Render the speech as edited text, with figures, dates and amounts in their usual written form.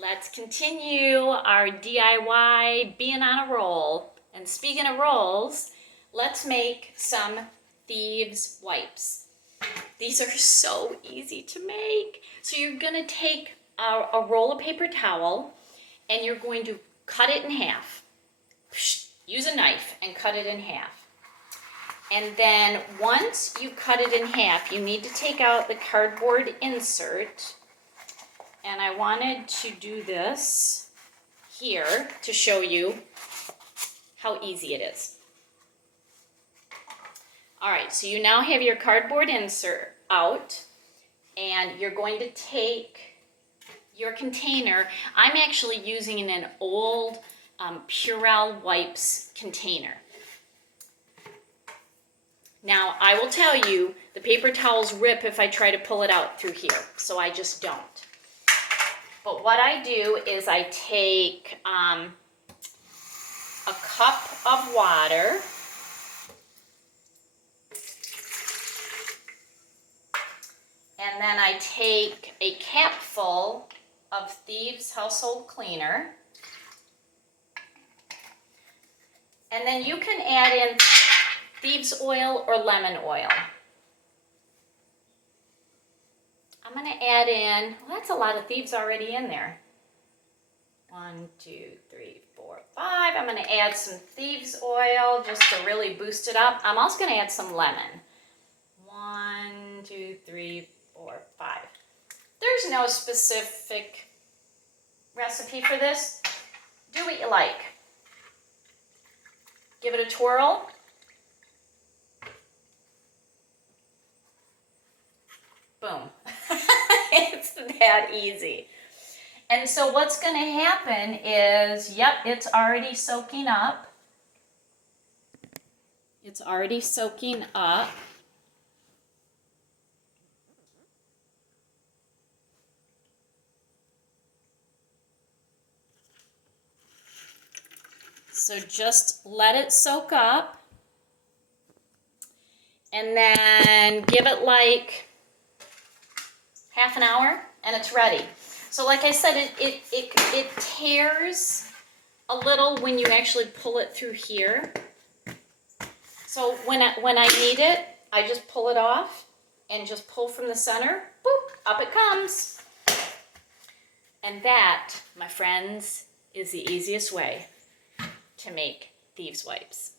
Let's continue our DIY being on a roll. And speaking of rolls, let's make some Thieves wipes. These are so easy to make. So you're gonna take a roll of paper towel and you're going to cut it in half. Use a knife and cut it in half. And then once you cut it in half, you need to take out the cardboard insert. And I wanted to do this here to show you how easy it is. All right, so you now have your cardboard insert out, and you're going to take your container. I'm actually using an old Purell wipes container. Now, I will tell you, the paper towels rip if I try to pull it out through here, so I just don't. But what I do is I take a cup of water, and then I take a capful of Thieves household cleaner, and then you can add in Thieves oil or lemon oil. I'm going to add in, well, that's a lot of Thieves already in there. 1, 2, 3, 4, 5. I'm going to add some Thieves oil just to really boost it up. I'm also going to add some lemon. 1, 2, 3, 4, 5. There's no specific recipe for this. Do what you like. Give it a twirl. Boom. It's that easy. And so what's going to happen is, yep, it's already soaking up. It's already soaking up. So just let it soak up. And then give it like half an hour and it's ready. So like I said, it tears a little when you actually pull it through here. So when I need it, I just pull it off and just pull from the center. Boop, up it comes. And that, my friends, is the easiest way to make Thieves wipes.